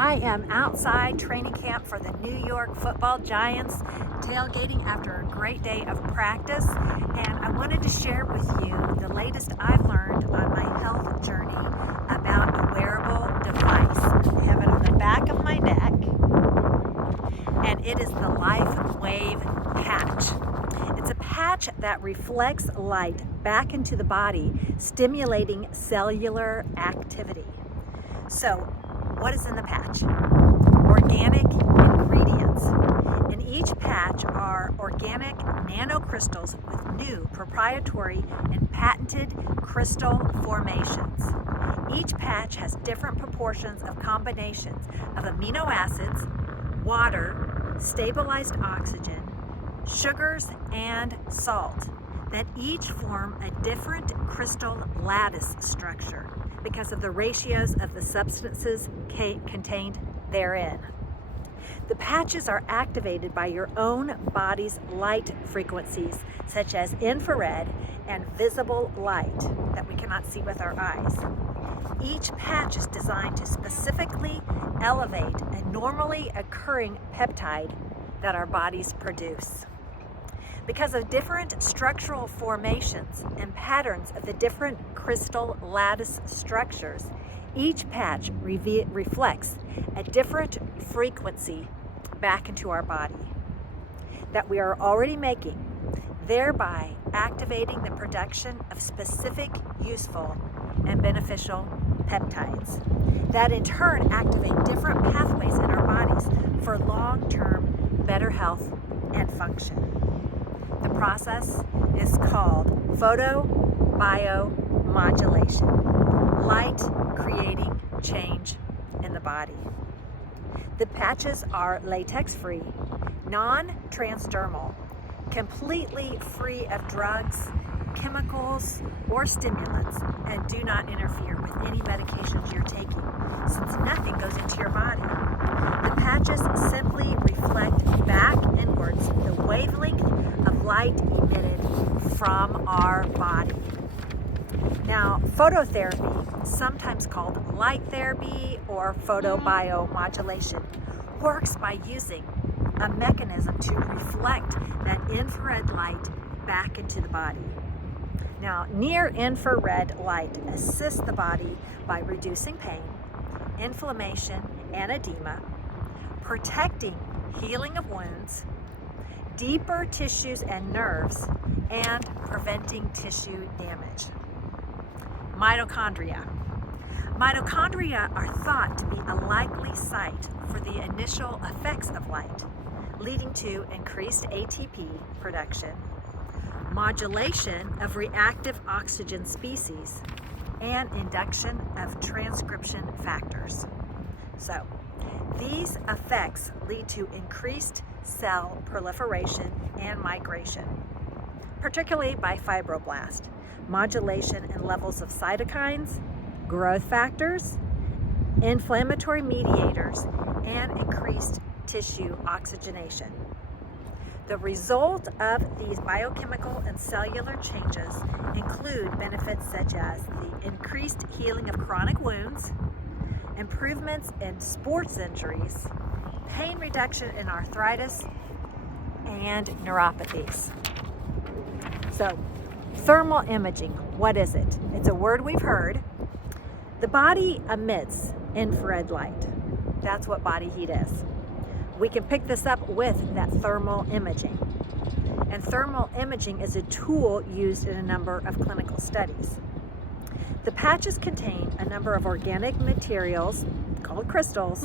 I am outside training camp for the New York Football Giants, tailgating after a great day of practice, and I wanted to share with you the latest I've learned on my health journey about a wearable device. I have it on the back of my neck, and it is the LifeWave patch. It's a patch that reflects light back into the body, stimulating cellular activity. So, what is in the patch? Organic ingredients. In each patch are organic nanocrystals with new proprietary and patented crystal formations. Each patch has different proportions of combinations of amino acids, water, stabilized oxygen, sugars, and salt that each form a different crystal lattice structure because of the ratios of the substances contained therein. The patches are activated by your own body's light frequencies, such as infrared and visible light that we cannot see with our eyes. Each patch is designed to specifically elevate a normally occurring peptide that our bodies produce. Because of different structural formations and patterns of the different crystal lattice structures, each patch reflects a different frequency back into our body that we are already making, thereby activating the production of specific useful and beneficial peptides that in turn activate different pathways in our bodies for long-term better health and function. The process is called photobiomodulation, light creating change in the body. The patches are latex-free, non-transdermal, completely free of drugs, chemicals, or stimulants, and do not interfere with any medications you're taking, since nothing goes into your body. The patches simply reflect back inwards the wavelength of light emitted from our body. Now, phototherapy, sometimes called light therapy or photobiomodulation, works by using a mechanism to reflect that infrared light back into the body. Now, near-infrared light assists the body by reducing pain, inflammation, and edema, protecting healing of wounds, deeper tissues and nerves, and preventing tissue damage. Mitochondria. Mitochondria are thought to be a likely site for the initial effects of light, leading to increased ATP production, modulation of reactive oxygen species, and induction of transcription factors. So, these effects lead to increased cell proliferation and migration, particularly by fibroblast, modulation in levels of cytokines, growth factors, inflammatory mediators, and increased tissue oxygenation. The result of these biochemical and cellular changes include benefits such as the increased healing of chronic wounds, improvements in sports injuries, pain reduction in arthritis, and neuropathies. So, thermal imaging, what is it? It's a word we've heard. The body emits infrared light. That's what body heat is. We can pick this up with that thermal imaging. And thermal imaging is a tool used in a number of clinical studies. The patches contain a number of organic materials called crystals,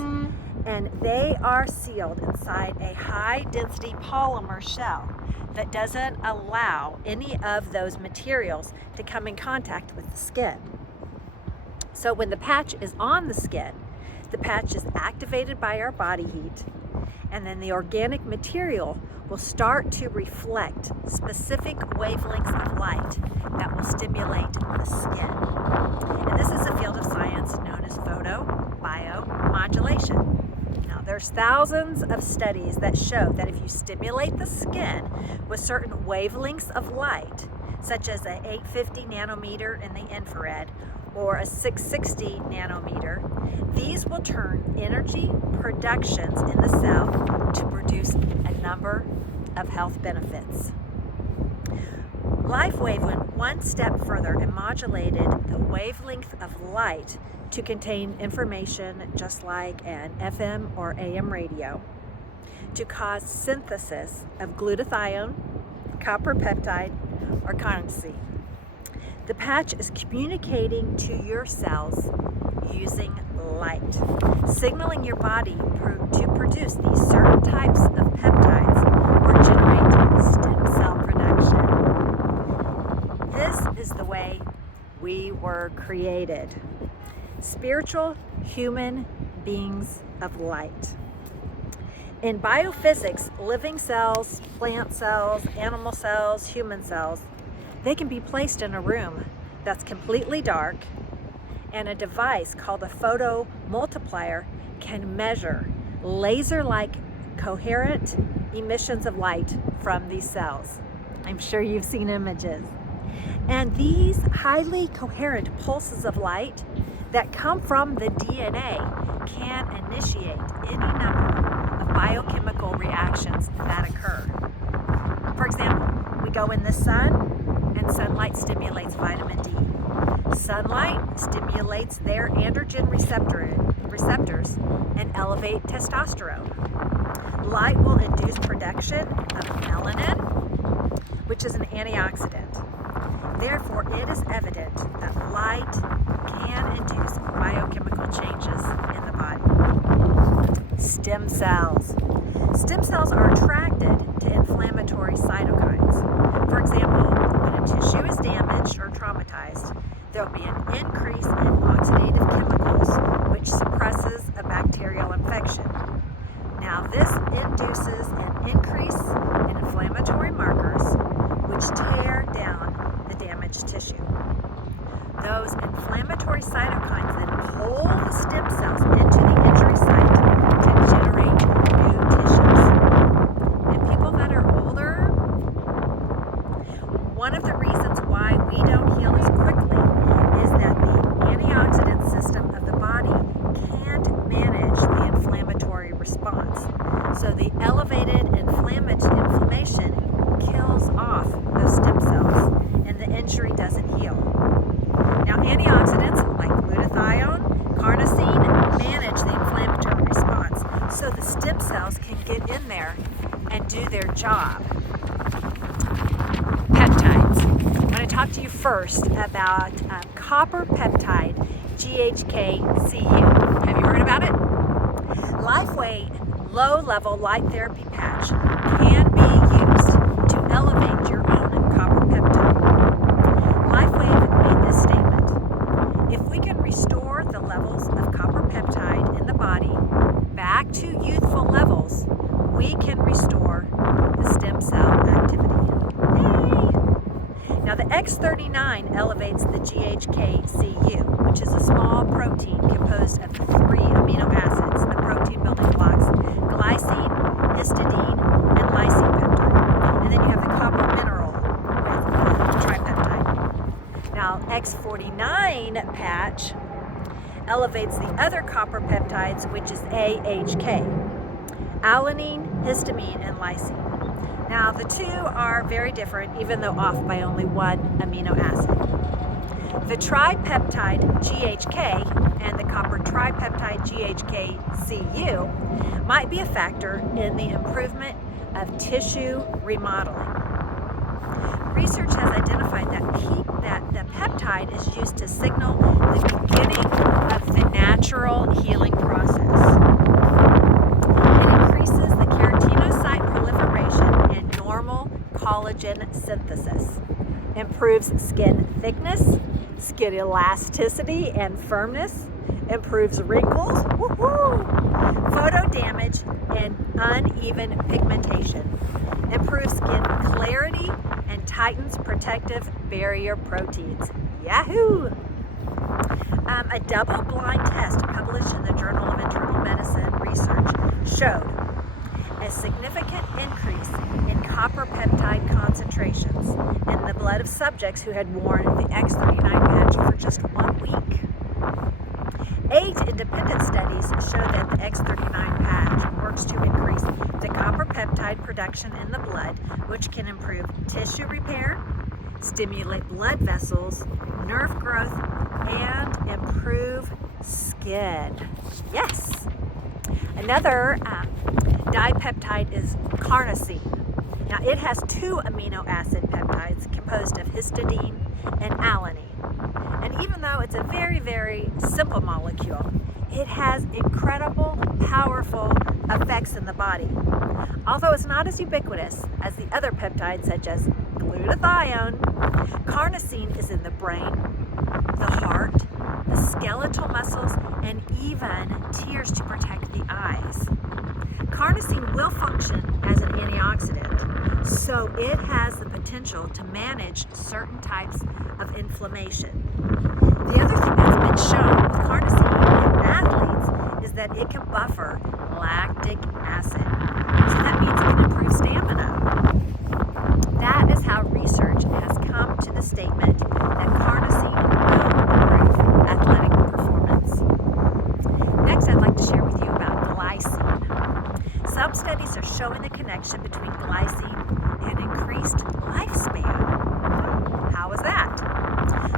and they are sealed inside a high-density polymer shell that doesn't allow any of those materials to come in contact with the skin. So when the patch is on the skin, the patch is activated by our body heat, and then the organic material will start to reflect specific wavelengths of light that will stimulate the skin. And this is a field of science known as photobiomodulation. Now, there's thousands of studies that show that if you stimulate the skin with certain wavelengths of light, such as an 850 nanometer in the infrared or a 660 nanometer, these will turn energy productions in the cell to produce a number of health benefits. LifeWave went one step further and modulated the wavelength of light to contain information just like an FM or AM radio, to cause synthesis of glutathione, copper peptide, or carnosine. The patch is communicating to your cells using light, signaling your body to produce these certain types of peptides or generate stem cell production. This is the way we were created. Spiritual human beings of light. In biophysics, living cells, plant cells, animal cells, human cells, they can be placed in a room that's completely dark, and a device called a photomultiplier can measure laser-like coherent emissions of light from these cells. I'm sure you've seen images. And these highly coherent pulses of light that come from the DNA can initiate any number of biochemical reactions that occur. For example, we go in the sun, and sunlight stimulates vitamin D. Sunlight stimulates their androgen receptors and elevate testosterone. Light will induce production of melanin, which is an antioxidant. Therefore, it is evident that light can induce biochemical changes in the body. Stem cells. Stem cells are attracted to inflammatory cytokines. For example, when a tissue is damaged or traumatized, there will be an increase in oxidative chemicals, which suppresses a bacterial infection. Now, this induces an increase in inflammatory markers, which tear down the damaged tissue. Those inflammatory cytokines then pull the stem cells into the injury site to generate new tissues. In people that are older, one of the reasons why we don't heal as quickly is that the antioxidant system of the body can't manage the inflammatory response. So the elevated inflammation kills off those stem cells, and the injury doesn't heal. Now, antioxidants like glutathione, carnosine manage the inflammatory response, so the stem cells can get in there and do their job. Peptides. I'm going to talk to you first about copper peptide GHK-Cu. Have you heard about it? LifeWave low-level light therapy patch can be used to elevate your own copper peptide. LifeWave made this statement: if we can restore the levels of copper peptide in the body back to youthful levels, we can restore the stem cell activity. Yay! Now, the X39 elevates the GHK-Cu, which is a small protein composed of 3 amino acids, the protein building blocks glycine, histidine, and lysine peptide. And then you have the copper mineral with tripeptide. Now, X49 patch elevates the other copper peptides, which is AHK, alanine, histamine, and lysine. Now, the two are very different, even though off by only 1 amino acid. The tripeptide GHK and the copper tripeptide GHK-Cu might be a factor in the improvement of tissue remodeling. Research has identified that the peptide is used to signal the beginning of the natural healing process. It increases the keratinocyte proliferation and normal collagen synthesis, improves skin thickness, skin elasticity and firmness, improves wrinkles, photo damage, and uneven pigmentation, improves skin clarity, and tightens protective barrier proteins. Yahoo! A double-blind test published in the Journal of Internal Medicine Research showed a significant increase in copper peptide concentrations in the blood of subjects who had worn the X39 patch for just 1 week. independent studies show that the X39 patch works to increase the copper peptide production in the blood, which can improve tissue repair, stimulate blood vessels, nerve growth, and improve skin. Yes! Another dipeptide is carnosine. Now, it has 2 amino acid peptides composed of histidine and alanine. And even though it's a very, very simple molecule, it has incredible, powerful effects in the body. Although it's not as ubiquitous as the other peptides such as glutathione, carnosine is in the brain, the heart, the skeletal muscles, and even tears to protect the eyes. Carnosine will function as an antioxidant, so it has the potential to manage certain types of inflammation. The other thing that's been shown with carnosine in athletes is that it can buffer lactic acid. So that means it can improve stamina. That is how research has come to the statement that carnosine will improve athletic performance. Next, I'd like to share with you about glycine. Some studies are showing the connection between glycine and increased lifespan. How is that?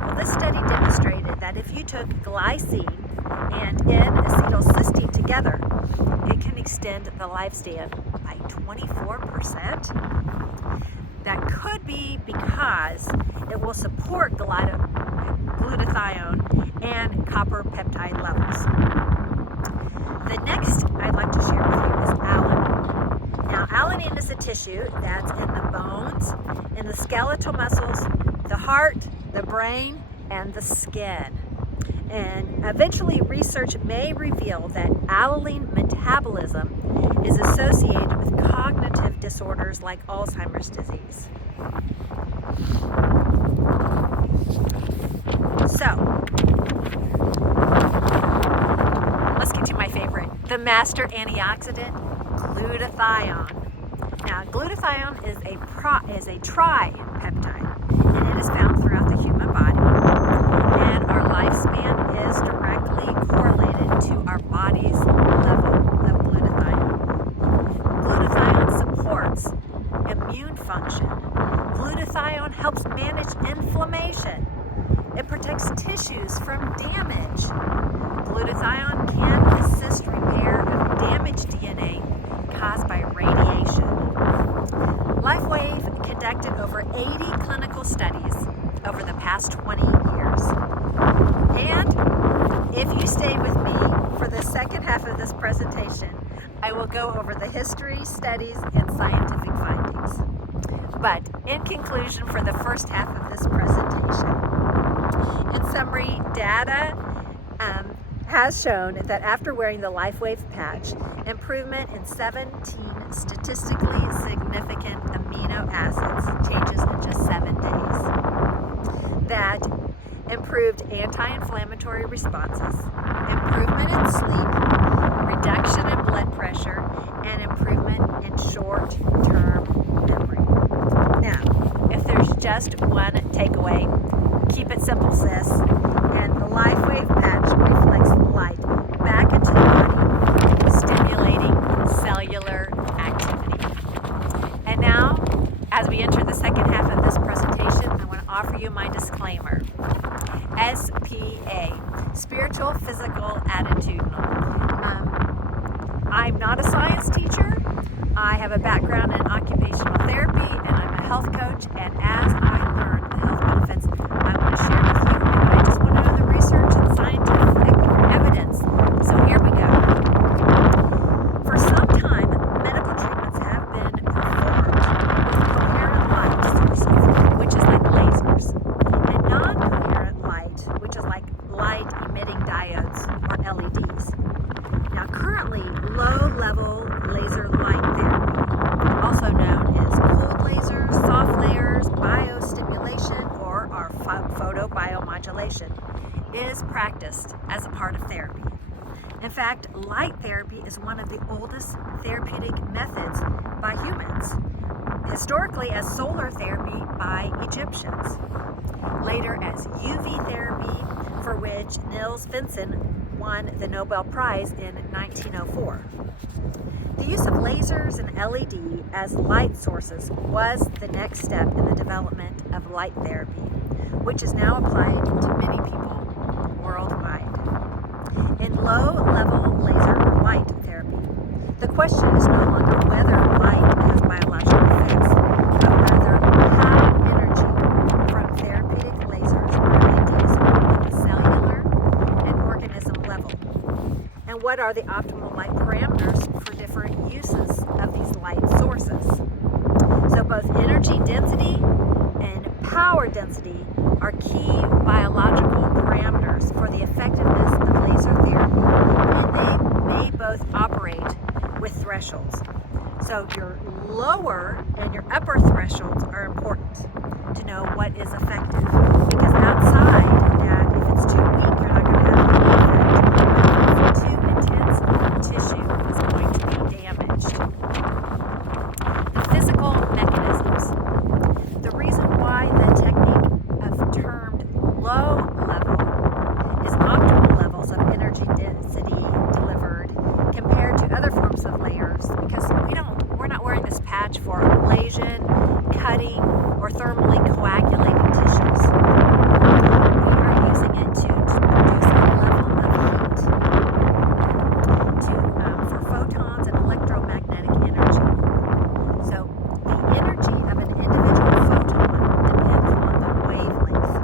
Well, this study demonstrated that if you took glycine and N-acetylcysteine together, it can extend the lifespan by 24%. That could be because it will support glutathione and copper peptide levels. The next I'd like to share with you is alanine. Now, alanine is a tissue that's in the bones, in the skeletal muscles, the heart, the brain, and the skin. And eventually, research may reveal that alanine metabolism is associated with cognitive disorders like Alzheimer's disease. So, let's get to my favorite, the master antioxidant, glutathione. Now, glutathione is a tripeptide, and it is found throughout the human body. And our lifespan is directly correlated to our body's level of glutathione. Glutathione supports immune function. Glutathione helps manage inflammation. It protects tissues from damage. Glutathione can assist repair of damaged DNA caused by radiation. LifeWave conducted over 80 clinical studies over the past 20 years. And if you stay with me for the second half of this presentation, I will go over the history, studies, and scientific findings. But in conclusion, for the first half of this presentation, in summary, data has shown that after wearing the LifeWave patch, improvement in 17 statistically significant amino acids changes in just 7 days. That improved anti-inflammatory responses, improvement in sleep, reduction in blood pressure, and improvement in short-term memory. Now, if there's just one takeaway, keep it simple, sis. And the LifeWave patch reflects light back into the body, stimulating cellular activity. And now, as we enter the second half of this presentation, I want to offer you my disclaimer. S.P.A, spiritual, physical, attitudinal. I'm not a science teacher. I have a background in occupational therapy, and I'm a health coach. And as I learn the health benefits, I want to share with you. And I just want to know the research and scientific evidence. So here we go. For some time, medical treatments have been performed with coherent light sources, which is like lasers, and non-coherent light, which is like light-emitting diodes or LEDs. Now, currently, low-level laser light therapy, also known as cold lasers, soft layers, biostimulation, or our photobiomodulation, is practiced as a part of therapy. In fact, light therapy is one of the oldest therapeutic methods by humans, historically as solar therapy by Egyptians, later as UV therapy, for which Niels Finsen won the Nobel Prize in 1904. The use of lasers and LED as light sources was the next step in the development of light therapy, which is now applied to many people worldwide. In low-level laser or light therapy, the question is no longer whether light has biological effects, but rather how energy from therapeutic lasers or LEDs at the cellular and organism level, and what are the optimal light parameters for different uses of these light sources. So both energy density and power density are key biological parameters for the effectiveness of laser therapy, and they may both operate with thresholds. So your lower and your upper thresholds are important to know what is effective, because outside that, if it's too weak, you're not going to have any effect. If it's too intense, tissue is going to be damaged. The physical mechanisms. The reason why the technique of termed low level is optimal levels of energy density delivered compared to other forms of layers, because we're not wearing this patch for ablation, cutting, or thermally coagulating tissues. We are using it to produce a level of heat for photons and electromagnetic energy. So the energy of an individual photon depends on the wavelength.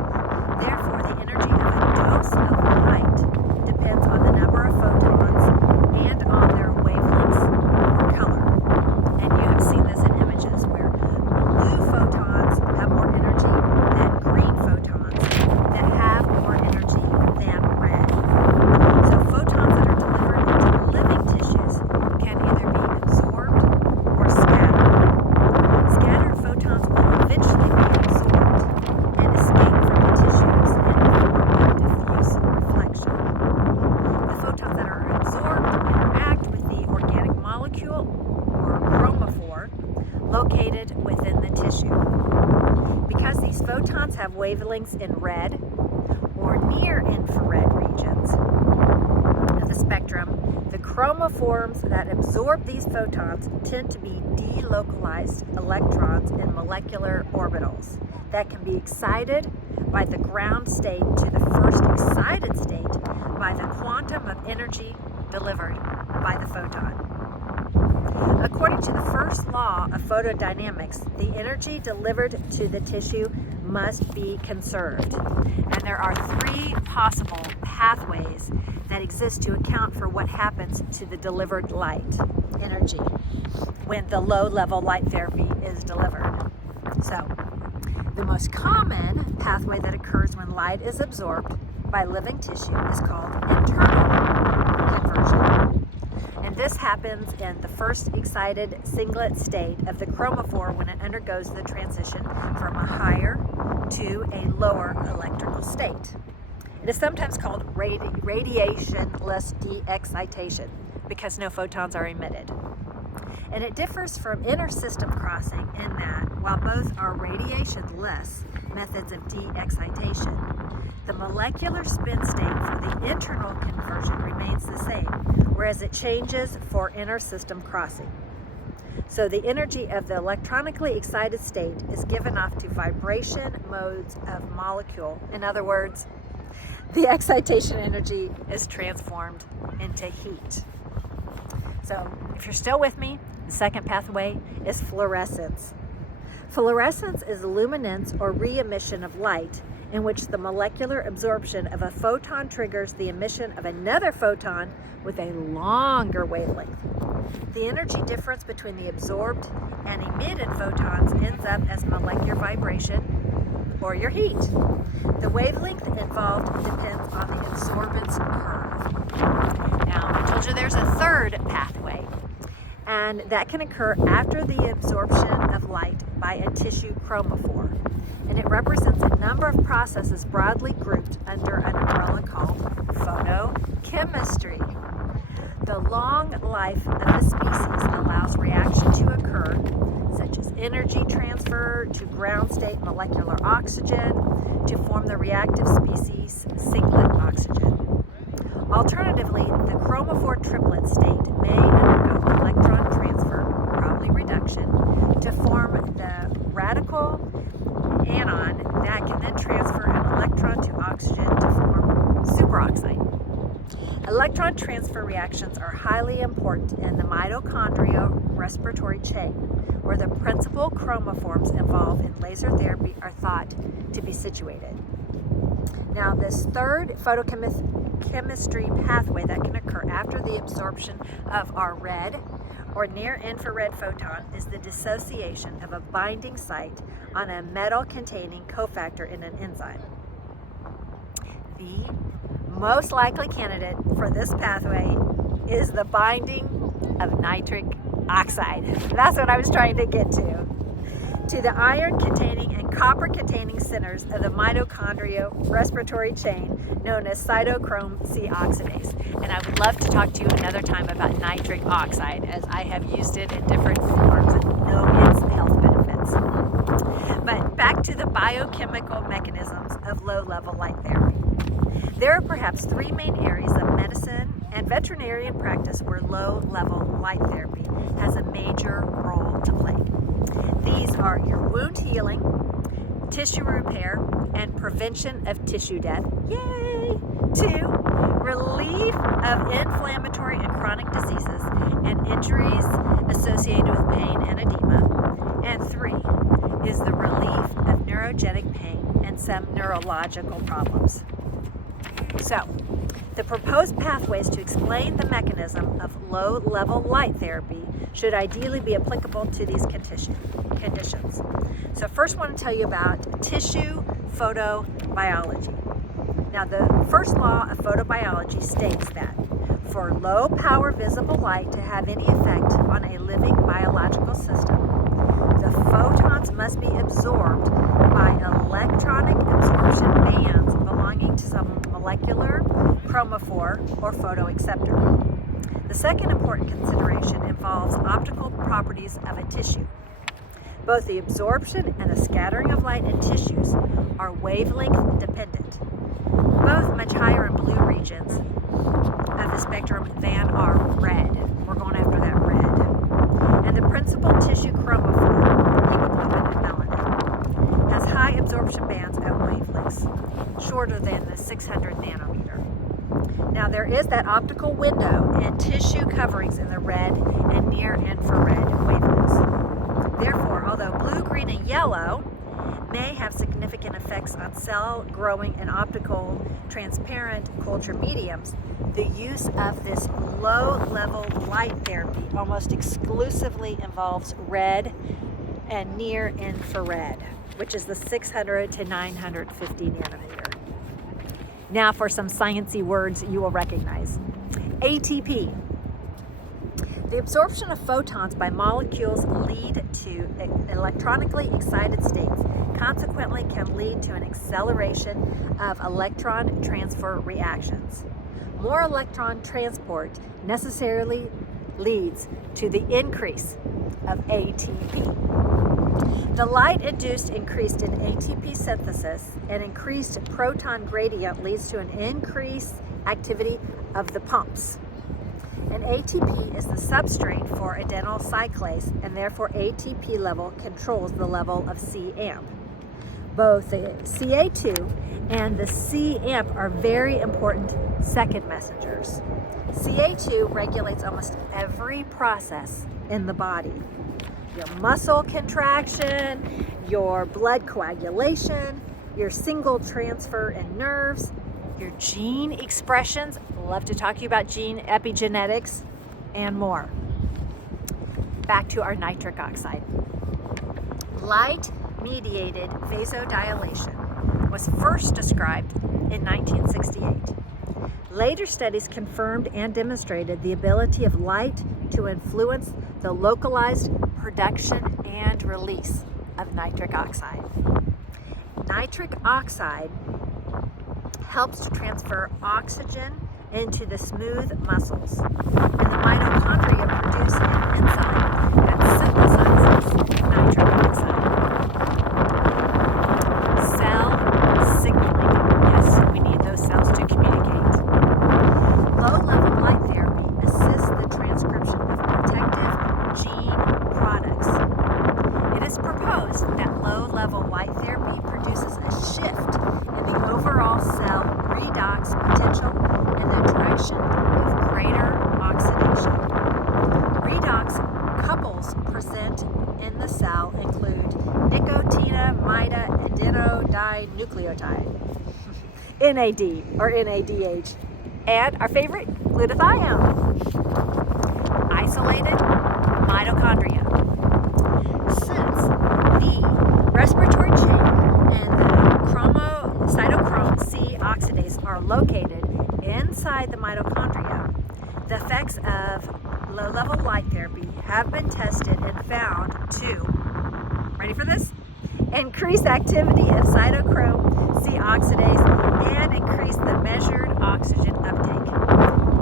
Therefore, the energy of a dose of light depends on the number of photons and on their wavelengths or color. And you have seen this in images where blue photons have more energy than green photons that have more energy than red. So photons that are delivered into living tissues can either be absorbed or scattered. Scattered photons will eventually be absorbed and escape from the tissues in the form of diffuse reflection. The photons that are absorbed interact with the organic molecule or chromophore located within the tissue. Because these photons have wavelengths in red or near infrared regions of the spectrum, the chromophores that absorb these photons tend to be delocalized electrons in molecular orbitals that can be excited by the ground state to the first excited state by the quantum of energy delivered by the photon. According to the first law of photodynamics, the energy delivered to the tissue must be conserved. And there are three possible pathways that exist to account for what happens to the delivered light energy when the low-level light therapy is delivered. So, the most common pathway that occurs when light is absorbed by living tissue is called internal conversion. And this happens in the first excited singlet state of the chromophore when it undergoes the transition from a higher to a lower electrical state. It is sometimes called radiationless de-excitation because no photons are emitted. And it differs from inter-system crossing in that while both are radiationless methods of de-excitation, the molecular spin state for the internal conversion remains the same, whereas it changes for inter-system crossing. So the energy of the electronically excited state is given off to vibration modes of molecule. In other words, the excitation energy is transformed into heat. So if you're still with me, the second pathway is fluorescence. Fluorescence is luminance or re-emission of light in which the molecular absorption of a photon triggers the emission of another photon with a longer wavelength. The energy difference between the absorbed and emitted photons ends up as molecular vibration or your heat. The wavelength involved depends on the absorbance curve. Now, I told you there's a third pathway, and that can occur after the absorption of light by a tissue chromophore. And it represents a number of processes broadly grouped under an umbrella called photochemistry. The long life of the species allows reaction to occur, such as energy transfer to ground state molecular oxygen to form the reactive species singlet oxygen. Alternatively, the chromophore triplet state may undergo electron transfer, probably reduction, to form the radical anion that can then transfer an electron to oxygen to form superoxide. Electron transfer reactions are highly important in the mitochondrial respiratory chain, where the principal chromophores involved in laser therapy are thought to be situated. Now, this third photochemistry pathway that can occur after the absorption of our red or near-infrared photon is the dissociation of a binding site on a metal-containing cofactor in an enzyme. The most likely candidate for this pathway is the binding of nitric oxide. That's what I was trying to get to the iron-containing and copper-containing centers of the mitochondrial respiratory chain known as cytochrome C oxidase. And I would love to talk to you another time about nitric oxide, as I have used it in different forms and know its health benefits. But back to the biochemical mechanisms of low-level light therapy. There are perhaps three main areas of medicine and veterinarian practice where low-level light therapy has a major role to play. These are your wound healing, tissue repair, and prevention of tissue death. Yay! 2, relief of inflammatory and chronic diseases and injuries associated with pain and edema. And 3 is the relief of neurogenic pain and some neurological problems. So, the proposed pathways to explain the mechanism of low-level light therapy should ideally be applicable to these conditions. So first I want to tell you about tissue photobiology. Now, the first law of photobiology states that for low-power visible light to have any effect on a living biological system, the photons must be absorbed by electronic absorption bands belonging to some molecular chromophore or photoacceptor. The second important consideration involves optical properties of a tissue. Both the absorption and the scattering of light in tissues are wavelength dependent, both much higher in blue regions of the spectrum than are red. We're going after that red. And the principal tissue chromophore, hemoglobin and melanin, has high absorption bands at wavelengths shorter than the 600 nanometer. Now, there is that optical window and tissue coverings in the red and near-infrared wavelengths. Therefore, although blue, green, and yellow may have significant effects on cell growing and optical transparent culture mediums, the use of this low-level light therapy almost exclusively involves red and near-infrared, which is the 600 to 950 nanometer. Now for some sciencey words you will recognize. ATP. The absorption of photons by molecules lead to electronically excited states, consequently can lead to an acceleration of electron transfer reactions. More electron transport necessarily leads to the increase of ATP. The light-induced increase in ATP synthesis and increased proton gradient leads to an increased activity of the pumps. And ATP is the substrate for adenyl cyclase, and therefore ATP level controls the level of C-amp. Both the CA2 and the C-amp are very important second messengers. CA2 regulates almost every process in the body. Your muscle contraction, your blood coagulation, your single transfer in nerves, your gene expressions, love to talk to you about gene epigenetics, and more. Back to our nitric oxide. Light-mediated vasodilation was first described in 1968. Later studies confirmed and demonstrated the ability of light to influence the localized production and release of nitric oxide. Nitric oxide helps to transfer oxygen into the smooth muscles, and the mitochondria produce an enzyme that synthesizes nitric oxide. Cell signaling. Yes, we need those cells to communicate. in the cell include nicotinamide adenodinucleotide, NAD or NADH, and our favorite, glutathione. Isolated mitochondria. Since the respiratory chain and the cytochrome C oxidase are located inside the mitochondria, the effects of low-level light therapy have been tested and found to, ready for this? Increase activity of cytochrome C oxidase and increase the measured oxygen uptake.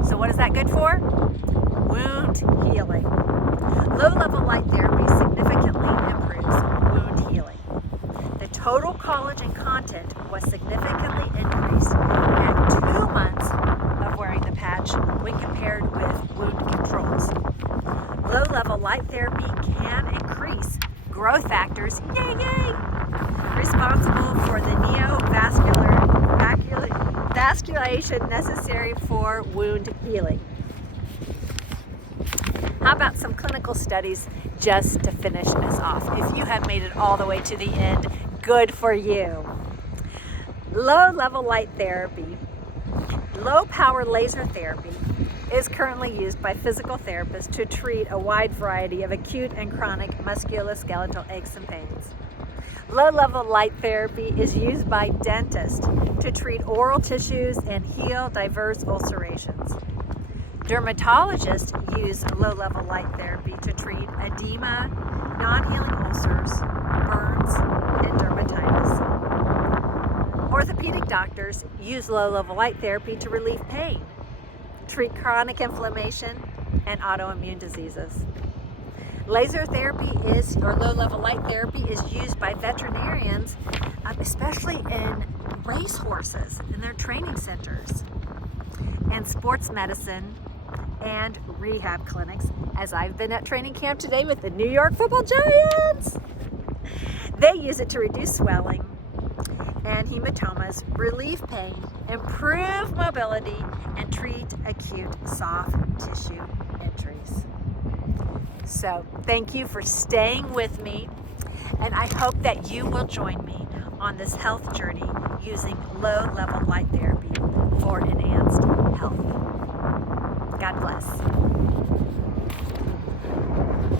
So what is that good for? Wound healing. Low-level light therapy significantly improves wound healing. The total collagen content was significantly increased at 2 months of wearing the patch when compared with wound controls. Low-level light therapy can increase growth factors, yay, responsible for the vascularization necessary for wound healing. How about some clinical studies just to finish us off? If you have made it all the way to the end, good for you. Low-level light therapy, low-power laser therapy is currently used by physical therapists to treat a wide variety of acute and chronic musculoskeletal aches and pains. Low-level light therapy is used by dentists to treat oral tissues and heal diverse ulcerations. Dermatologists use low-level light therapy to treat edema, non-healing ulcers, burns, and dermatitis. Orthopedic doctors use low-level light therapy to relieve pain, treat chronic inflammation, and autoimmune diseases. Laser therapy or low-level light therapy is used by veterinarians, especially in racehorses in their training centers, and sports medicine and rehab clinics, as I've been at training camp today with the New York Football Giants. They use it to reduce swelling and hematomas, relieve pain, improve mobility, and treat acute soft tissue injuries. So thank you for staying with me, and I hope that you will join me on this health journey using low-level light therapy for enhanced health. God bless.